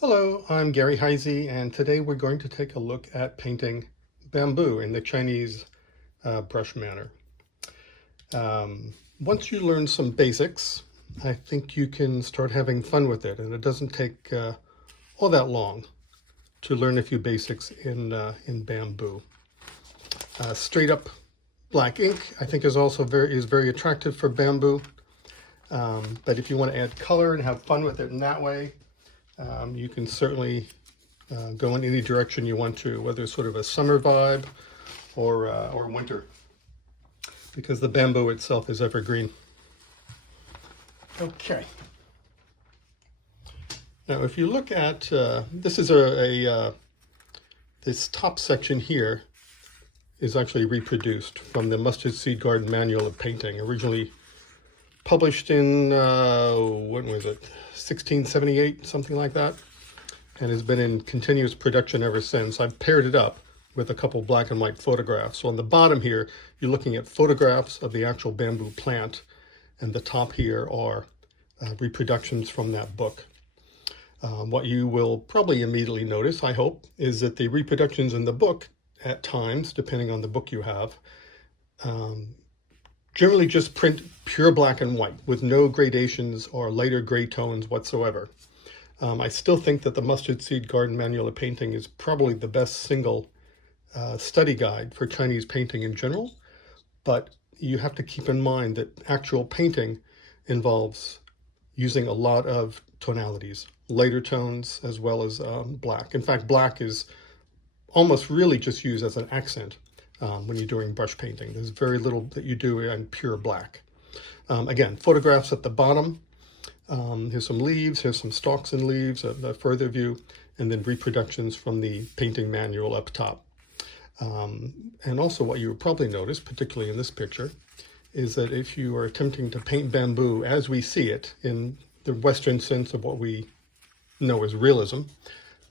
Hello, I'm Gary Heise, and today we're going to take a look at painting bamboo in the Chinese brush manner. Once you learn some basics, I think you can start having fun with it, and it doesn't take all that long to learn a few basics in bamboo. Straight up black ink, I think, is also very attractive for bamboo. But if you want to add color and have fun with it in that way, you can certainly go in any direction you want to, whether it's sort of a summer vibe or winter, because the bamboo itself is evergreen. Okay. Now, if you look at this is this top section here is actually reproduced from the Mustard Seed Garden Manual of Painting, originally published in when was it, 1678, something like that, and has been in continuous production ever since. I've paired it up with a couple black and white photographs. So on the bottom here, you're looking at photographs of the actual bamboo plant, and the top here are reproductions from that book. What you will probably immediately notice, I hope, is that the reproductions in the book, at times, depending on the book you have, generally just print pure black and white with no gradations or lighter gray tones whatsoever. I still think that the Mustard Seed Garden Manual of Painting is probably the best single study guide for Chinese painting in general, but you have to keep in mind that actual painting involves using a lot of tonalities, lighter tones as well as black. In fact, black is almost really just used as an accent when you're doing brush painting. There's very little that you do in pure black. Again, photographs at the bottom. Here's some leaves, here's some stalks and leaves, a further view, and then reproductions from the painting manual up top. And also what you would probably notice, particularly in this picture, is that if you are attempting to paint bamboo as we see it in the Western sense of what we know as realism,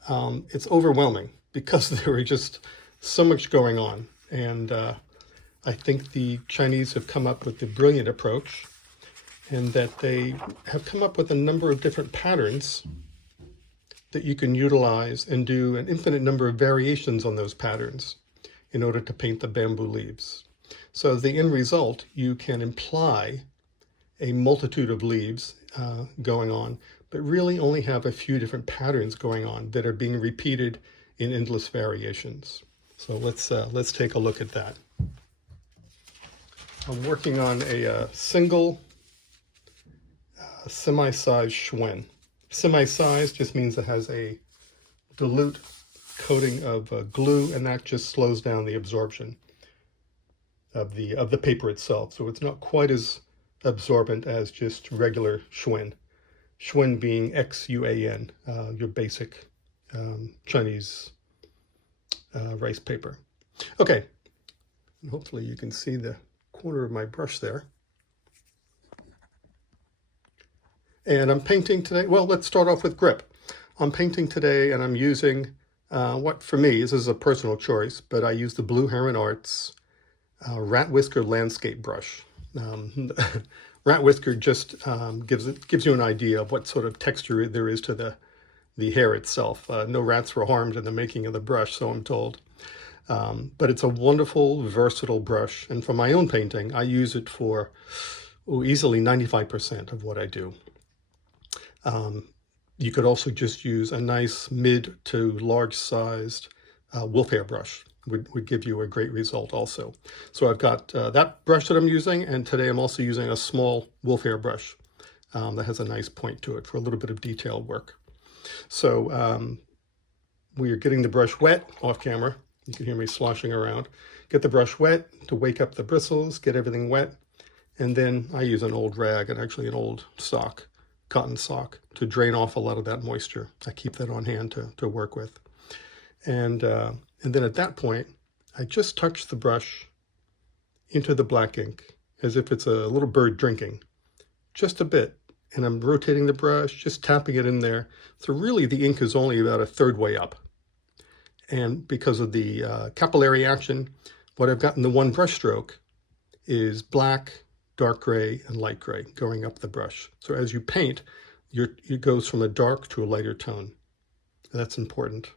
it's overwhelming because there is just so much going on. And I think the Chinese have come up with the brilliant approach, and that they have come up with a number of different patterns that you can utilize and do an infinite number of variations on those patterns in order to paint the bamboo leaves. So as the end result, you can imply a multitude of leaves going on, but really only have a few different patterns going on that are being repeated in endless variations. So let's take a look at that. I'm working on a single semi-sized xuan. Semi-sized just means it has a dilute coating of glue, and that just slows down the absorption of the paper itself. So it's not quite as absorbent as just regular xuan. Xuan being Xuan, your basic Chinese rice paper. Okay, hopefully you can see the corner of my brush there. And I'm painting today, well, let's start off with grip. I'm painting today and I'm using what for me, this is a personal choice, but I use the Blue Heron Arts Rat Whisker Landscape Brush. Rat Whisker just gives you an idea of what sort of texture there is to the hair itself. No rats were harmed in the making of the brush, so I'm told. But it's a wonderful, versatile brush. And for my own painting, I use it for easily 95% of what I do. You could also just use a nice mid to large sized wolf hair brush. Would give you a great result also. So I've got that brush that I'm using, and today I'm also using a small wolf hair brush that has a nice point to it for a little bit of detail work. So we are getting the brush wet off camera. You can hear me sloshing around. Get the brush wet to wake up the bristles, get everything wet, and then I use an old rag, and actually an old sock, cotton sock, to drain off a lot of that moisture. I keep that on hand to work with. And then at that point, I just touch the brush into the black ink as if it's a little bird drinking, just a bit. And I'm rotating the brush, just tapping it in there. So really the ink is only about a third way up. And because of the capillary action, what I've got in the one brush stroke is black, dark gray, and light gray going up the brush. So as you paint, it goes from a dark to a lighter tone. That's important.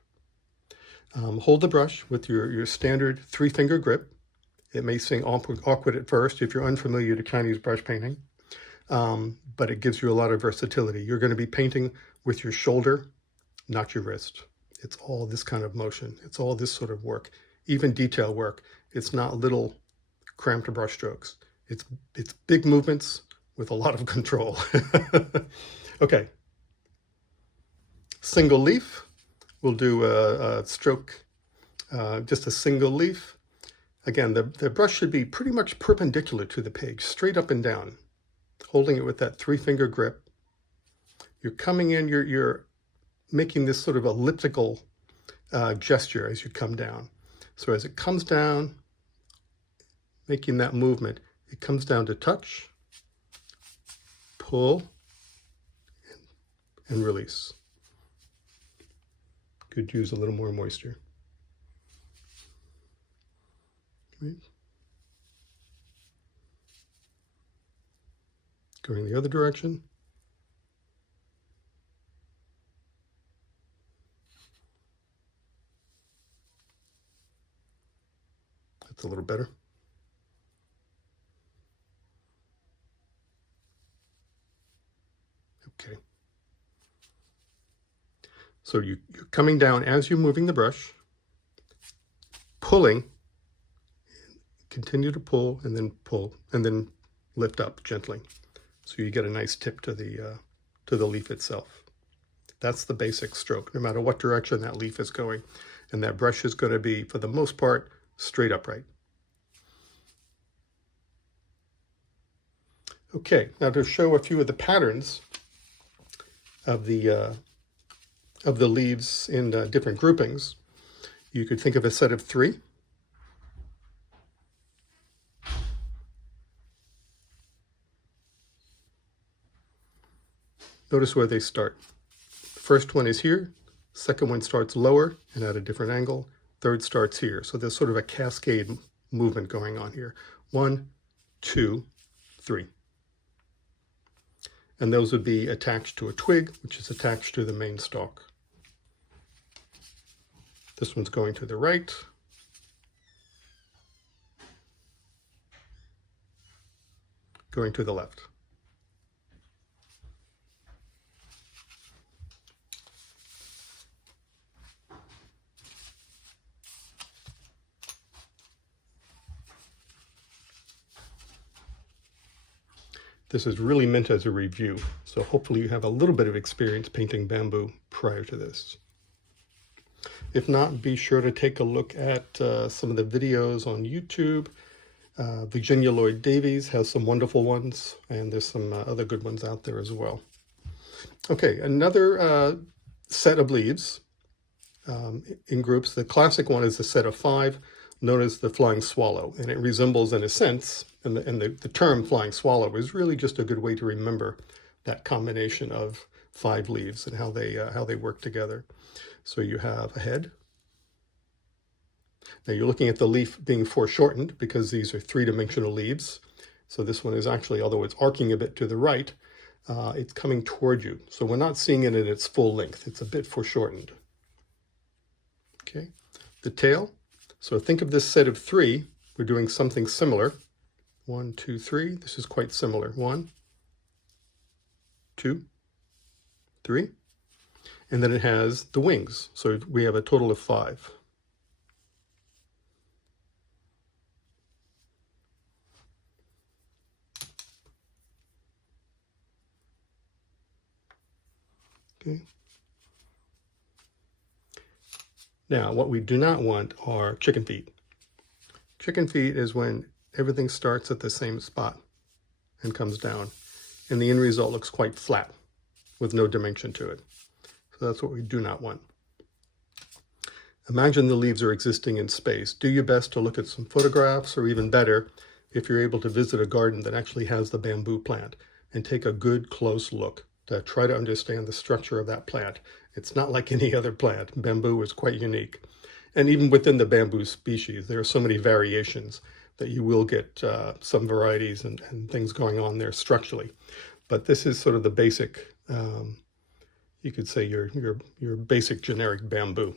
Hold the brush with your standard 3-finger grip. It may seem awkward at first if you're unfamiliar to Chinese brush painting, but it gives you a lot of versatility. You're going to be painting with your shoulder, not your wrist. It's all this kind of motion. It's all this sort of work, even detail work. It's not little cramped brush strokes. It's big movements with a lot of control. Okay. Single leaf. We'll do a stroke, just a single leaf. Again, the brush should be pretty much perpendicular to the page, straight up and down, holding it with that 3-finger grip. You're coming in, you're making this sort of elliptical gesture as you come down. So as it comes down, making that movement, it comes down to touch, pull, and release. Could use a little more moisture. Right. Going the other direction. That's a little better. Okay. So you're coming down as you're moving the brush, pulling, continue to pull, and then lift up gently. So you get a nice tip to the leaf itself. That's the basic stroke, no matter what direction that leaf is going. And that brush is going to be, for the most part, straight upright. Okay, now to show a few of the patterns of the leaves in different groupings, you could think of a set of 3. Notice where they start. The first one is here, second one starts lower and at a different angle, third starts here. So there's sort of a cascade movement going on here. 1, 2, 3. And those would be attached to a twig, which is attached to the main stalk. This one's going to the right. Going to the left. This is really meant as a review, so hopefully you have a little bit of experience painting bamboo prior to this. If not, be sure to take a look at some of the videos on YouTube. Virginia Lloyd Davies has some wonderful ones, and there's some other good ones out there as well. Okay, another set of leaves in groups. The classic one is a set of 5, known as the flying swallow, and it resembles, in a sense, and the term flying swallow is really just a good way to remember that combination of 5 leaves and how they work together. So you have a head. Now you're looking at the leaf being foreshortened because these are 3-dimensional leaves. So this one is actually, although it's arcing a bit to the right, it's coming toward you. So we're not seeing it at its full length. It's a bit foreshortened. Okay, the tail. So think of this set of 3. We're doing something similar. 1, 2, 3. This is quite similar. 1, 2, 3. And then it has the wings. So we have a total of 5. Okay. Now, what we do not want are chicken feet. Chicken feet is when everything starts at the same spot and comes down, and the end result looks quite flat with no dimension to it. So that's what we do not want. Imagine the leaves are existing in space. Do your best to look at some photographs, or even better, if you're able to visit a garden that actually has the bamboo plant, and take a good close look to try to understand the structure of that plant. It's not like any other plant. Bamboo is quite unique. And even within the bamboo species, there are so many variations that you will get some varieties and things going on there structurally. But this is sort of the basic you could say your basic generic bamboo.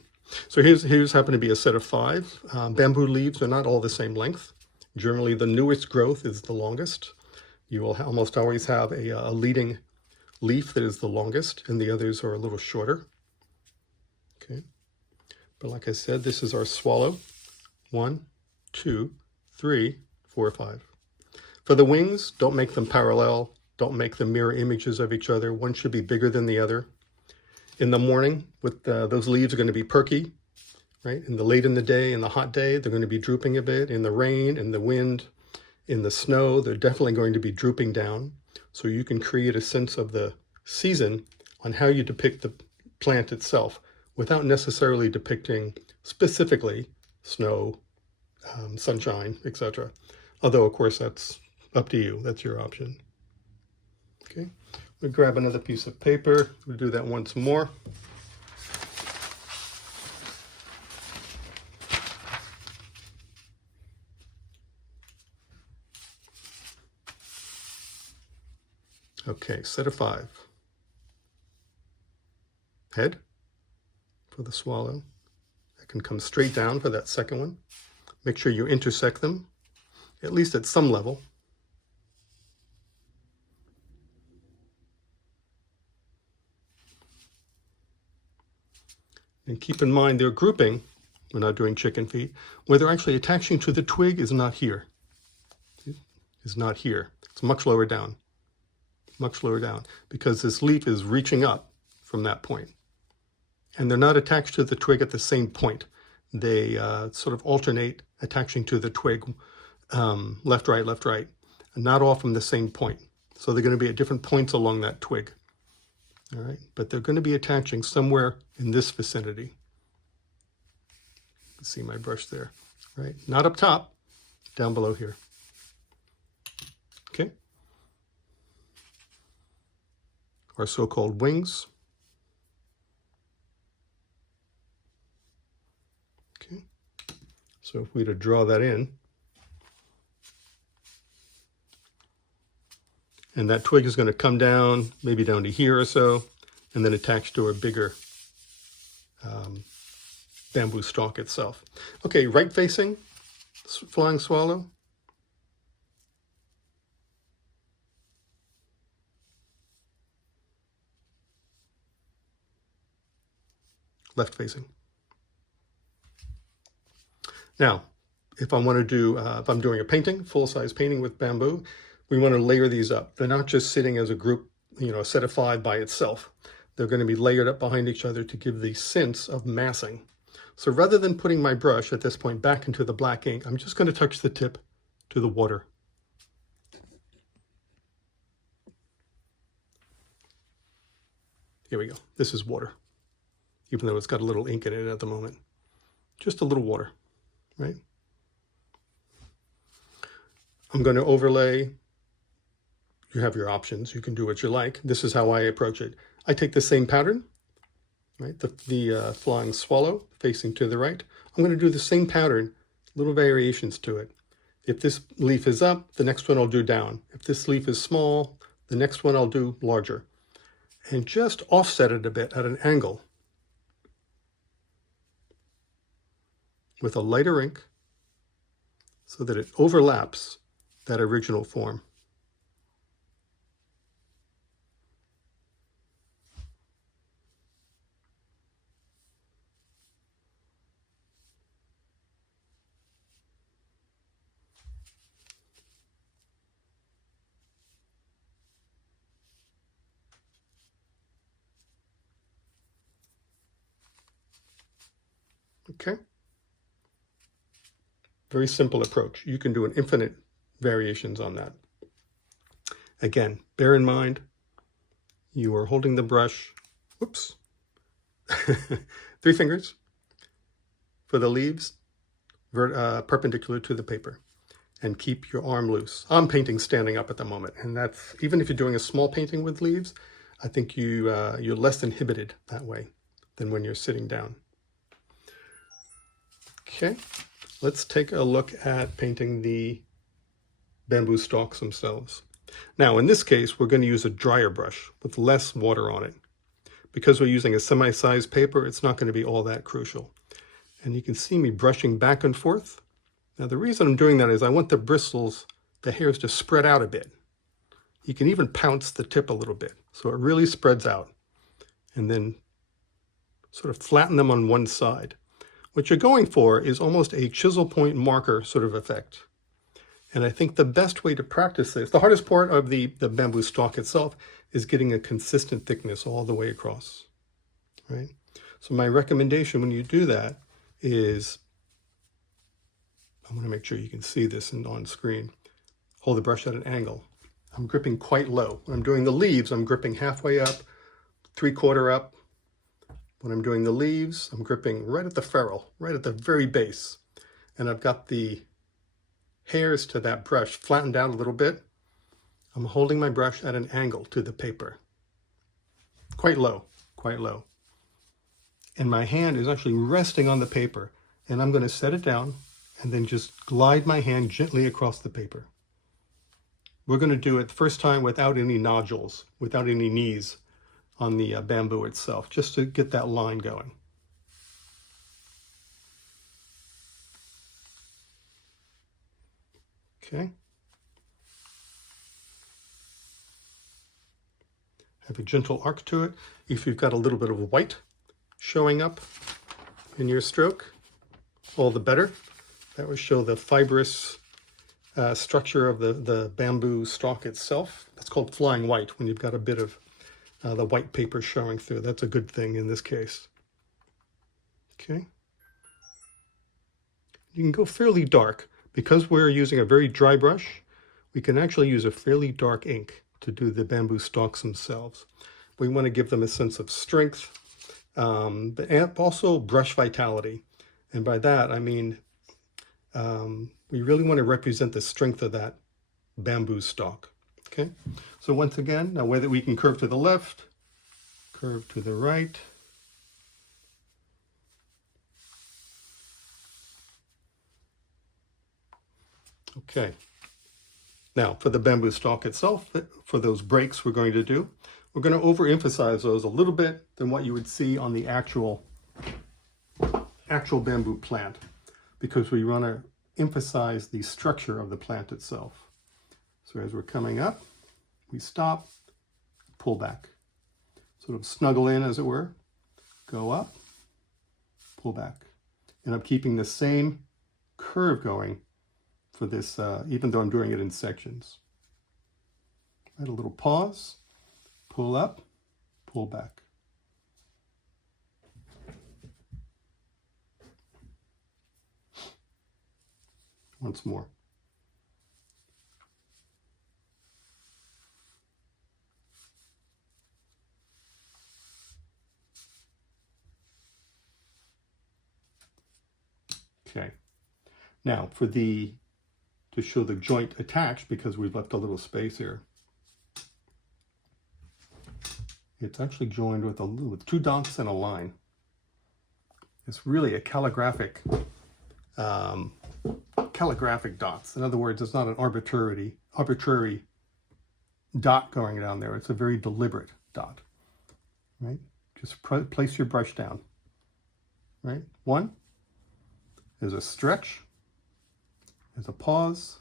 So here's happen to be a set of 5. Bamboo leaves are not all the same length. Generally, the newest growth is the longest. You will almost always have a leading leaf that is the longest, and the others are a little shorter. Okay, but like I said, this is our swallow. 1, 2, 3, 4, 5. For the wings, don't make them parallel. Don't make them mirror images of each other. One should be bigger than the other. In the morning, with those leaves are going to be perky, right? Late in the day, in the hot day, they're going to be drooping a bit. In the rain, in the wind, in the snow, they're definitely going to be drooping down. So you can create a sense of the season on how you depict the plant itself without necessarily depicting specifically snow, sunshine, etc. Although, of course, that's up to you. That's your option. Okay, we'll grab another piece of paper. We'll do that once more. Okay, set of 5. Head for the swallow. I can come straight down for that second one. Make sure you intersect them, at least at some level. And keep in mind their grouping, we're not doing chicken feet, where they're actually attaching to the twig is not here. Is not here. It's much lower down. Much lower down, because this leaf is reaching up from that point. And they're not attached to the twig at the same point. They sort of alternate attaching to the twig, left, right, and not all from the same point. So they're going to be at different points along that twig. All right, but they're going to be attaching somewhere in this vicinity. You can see my brush there, right? Not up top, down below here. Okay. Our so-called wings. Okay. So if we were to draw that in, and that twig is going to come down, maybe down to here or so, and then attach to a bigger bamboo stalk itself. Okay, right facing flying swallow. Left facing. Now, if I want to do, if I'm doing a painting, full-size painting with bamboo, we want to layer these up. They're not just sitting as a group, a set of 5 by itself. They're going to be layered up behind each other to give the sense of massing. So rather than putting my brush at this point back into the black ink, I'm just going to touch the tip to the water. Here we go. This is water, even though it's got a little ink in it at the moment. Just a little water, right? I'm going to overlay. You have your options. You can do what you like. This is how I approach it. I take the same pattern, right? The flying swallow facing to the right. I'm going to do the same pattern, little variations to it. If this leaf is up, the next one I'll do down. If this leaf is small, the next one I'll do larger. And just offset it a bit at an angle with a lighter ink so that it overlaps that original form. Okay. Very simple approach. You can do an infinite variations on that. Again, bear in mind, you are holding the brush, whoops, 3 fingers for the leaves, perpendicular to the paper, and keep your arm loose. I'm painting standing up at the moment, and that's, even if you're doing a small painting with leaves, I think you're less inhibited that way than when you're sitting down. Okay, let's take a look at painting the bamboo stalks themselves. Now, in this case, we're going to use a drier brush with less water on it. because we're using a semi-sized paper, it's not going to be all that crucial. And you can see me brushing back and forth. Now the reason I'm doing that is I want the bristles, the hairs, to spread out a bit. You can even pounce the tip a little bit so it really spreads out, and then sort of flatten them on one side. What you're going for is almost a chisel point marker sort of effect. And I think the best way to practice this, the hardest part of the bamboo stalk itself, is getting a consistent thickness all the way across, right? So my recommendation when you do that is, I want to make sure you can see this on screen, hold the brush at an angle. I'm gripping quite low. When I'm doing the leaves, I'm gripping halfway up, 3/4 up. When I'm doing the leaves, I'm gripping right at the ferrule, right at the very base. And I've got the hairs to that brush flattened out a little bit. I'm holding my brush at an angle to the paper. Quite low, quite low. And my hand is actually resting on the paper. And I'm going to set it down and then just glide my hand gently across the paper. We're going to do it the first time without any nodules, without any knees on the bamboo itself, just to get that line going. Okay. Have a gentle arc to it. If you've got a little bit of white showing up in your stroke, all the better. That will show the fibrous structure of the bamboo stalk itself. That's called flying white, when you've got a bit of the white paper showing through. That's a good thing in this case. Okay. You can go fairly dark. Because we're using a very dry brush, we can actually use a fairly dark ink to do the bamboo stalks themselves. We want to give them a sense of strength, but also brush vitality. And by that, I mean, we really want to represent the strength of that bamboo stalk. Okay, so once again, a way that we can curve to the left, curve to the right. Okay, now for the bamboo stalk itself, for those breaks we're going to do, we're going to overemphasize those a little bit than what you would see on the actual bamboo plant, because we want to emphasize the structure of the plant itself. So as we're coming up, we stop, pull back, sort of snuggle in, as it were, go up, pull back. And I'm keeping the same curve going for this, even though I'm doing it in sections. Right, a little pause, pull up, pull back. Once more. Okay. Now to show the joint attached, because we've left a little space here, it's actually joined with 2 dots and a line. It's really a calligraphic dots. In other words, it's not an arbitrary dot going down there. It's a very deliberate dot, right? Just place your brush down, right? 1 is a stretch, is a pause,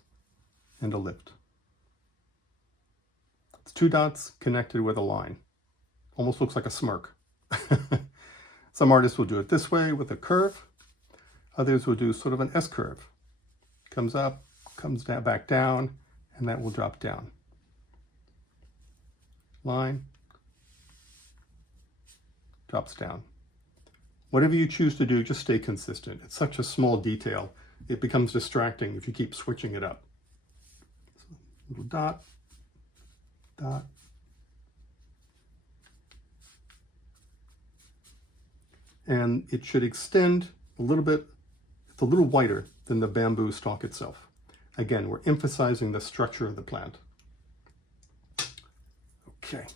and a lift. It's 2 dots connected with a line. Almost looks like a smirk. Some artists will do it this way with a curve. Others will do sort of an S curve. Comes up, comes down, back down, and that will drop down. Line, drops down. Whatever you choose to do, just stay consistent. It's such a small detail. It becomes distracting if you keep switching it up. So, little dot, dot. And it should extend a little bit. It's a little wider than the bamboo stalk itself. Again, we're emphasizing the structure of the plant. Okay,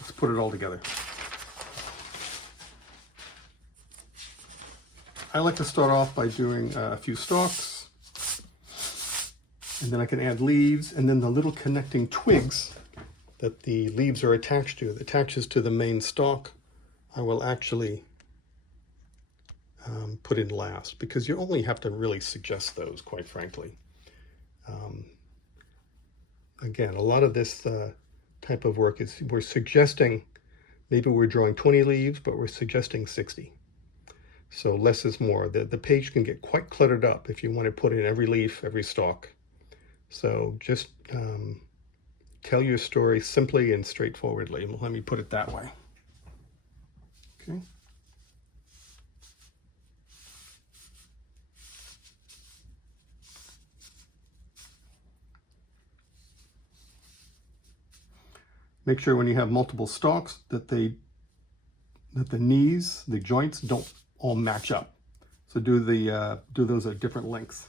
let's put it all together. I like to start off by doing a few stalks, and then I can add leaves, and then the little connecting twigs that the leaves are attached to, that attaches to the main stalk. I will actually put in last, because you only have to really suggest those, quite frankly. Again, a lot of this type of work is we're suggesting, maybe we're drawing 20 leaves, but we're suggesting 60. So less is more. The page can get quite cluttered up if you want to put in every leaf, every stalk. So just tell your story simply and straightforwardly. Let me put it that way. Okay. Make sure when you have multiple stalks that the knees, the joints, don't all match up. So do those at different lengths.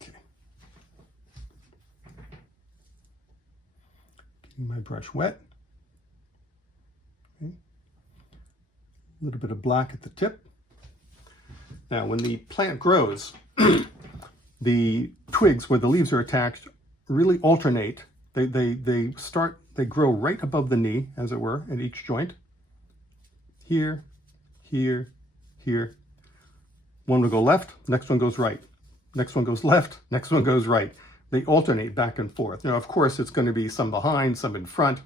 Okay. Getting my brush wet. Okay. A little bit of black at the tip. Now, when the plant grows, the twigs where the leaves are attached really alternate. They grow right above the knee, as it were, at each joint. Here, here, here. One will go left, next one goes right. Next one goes left, next one goes right. They alternate back and forth. Now, of course, it's going to be some behind, some in front,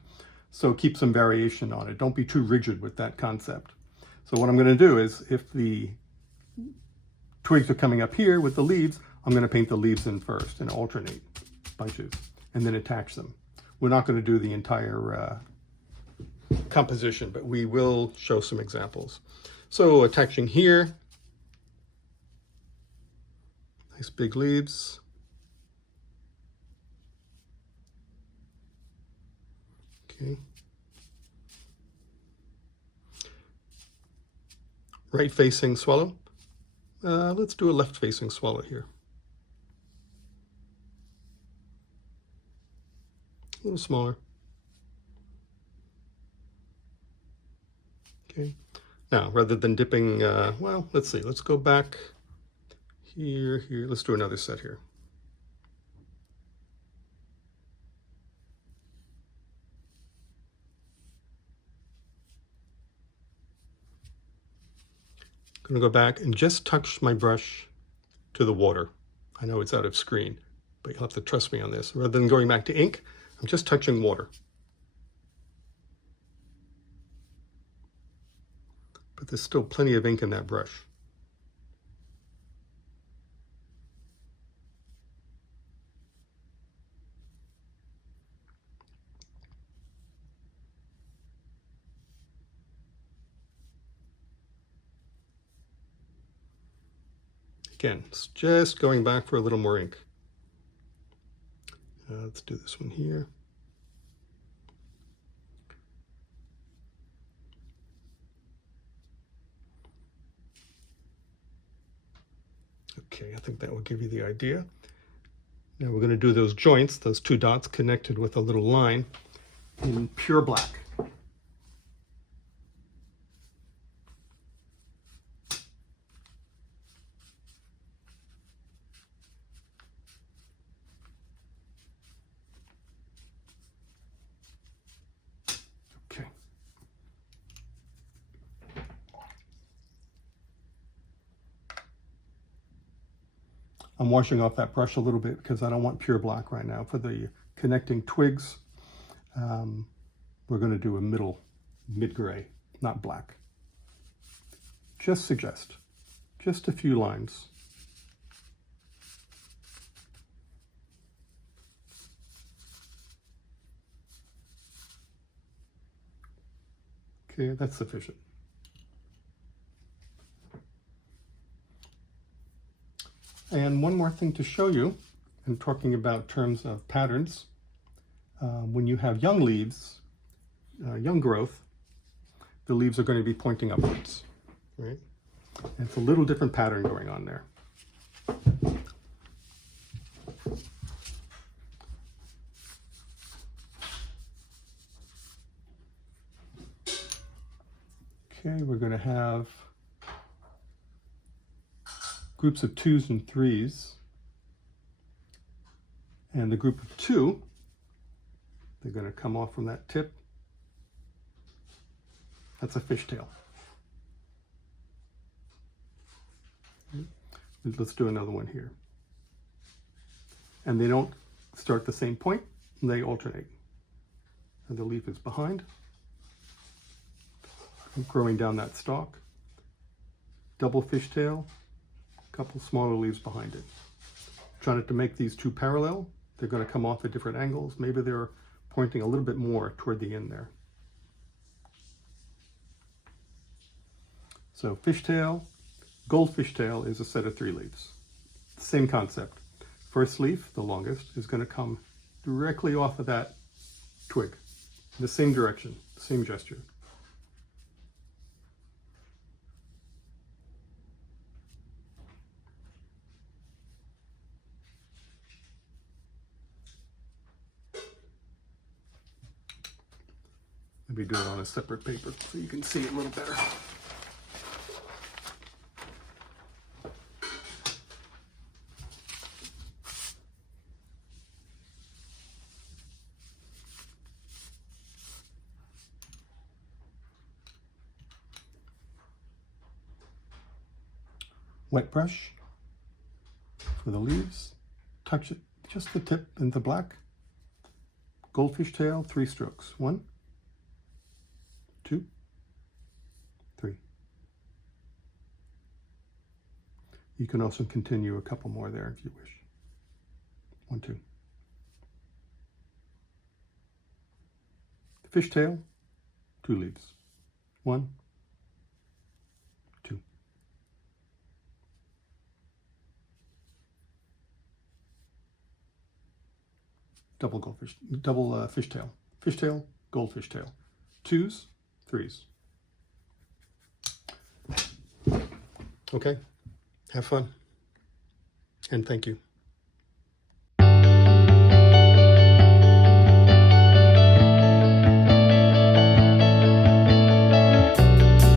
so keep some variation on it. Don't be too rigid with that concept. So what I'm going to do is, if the twigs are coming up here with the leaves, I'm going to paint the leaves in first and alternate bunches and then attach them. We're not going to do the entire composition, but we will show some examples. So attaching here, nice big leaves. Okay. Right facing swallow. Let's do a left facing swallow here. A little smaller. Okay. Now, rather than dipping, well, let's see. Let's go back here. Let's do another set here. I'm going to go back and just touch my brush to the water. I know it's out of screen, but you'll have to trust me on this. Rather than going back to ink, I'm just touching water. But there's still plenty of ink in that brush. Again, it's just going back for a little more ink. Let's do this one here. Okay, I think that will give you the idea. Now we're going to do those joints, those two dots connected with a little line, in pure black. Okay. I'm washing off that brush a little bit because I don't want pure black right now. For the connecting twigs, we're going to do a mid-gray, not black. Just suggest, just a few lines. Okay, that's sufficient. And one more thing to show you, in talking about terms of patterns, when you have young leaves, young growth, the leaves are going to be pointing upwards, right? And it's a little different pattern going on there. Okay, we're going to have groups of 2s and 3s. And the group of 2, they're going to come off from that tip. That's a fishtail. Let's do another one here. And they don't start the same point, they alternate. And the leaf is behind, growing down that stalk. Double fishtail, a couple smaller leaves behind it. Trying to make these 2 parallel, they're going to come off at different angles. Maybe they're pointing a little bit more toward the end there. So fishtail, goldfish tail is a set of 3 leaves. Same concept. First leaf, the longest, is going to come directly off of that twig. The same direction, same gesture. Maybe do it on a separate paper so you can see it a little better. Wet brush for the leaves, touch it, just the tip into black. Goldfish tail, 3 strokes. 1, 2, 3. You can also continue a couple more there if you wish. 1, 2. Fish tail, 2 leaves. 1, 2. Double goldfish, double fishtail. Fishtail, goldfish tail. 2s, 3s. Okay, have fun, and thank you.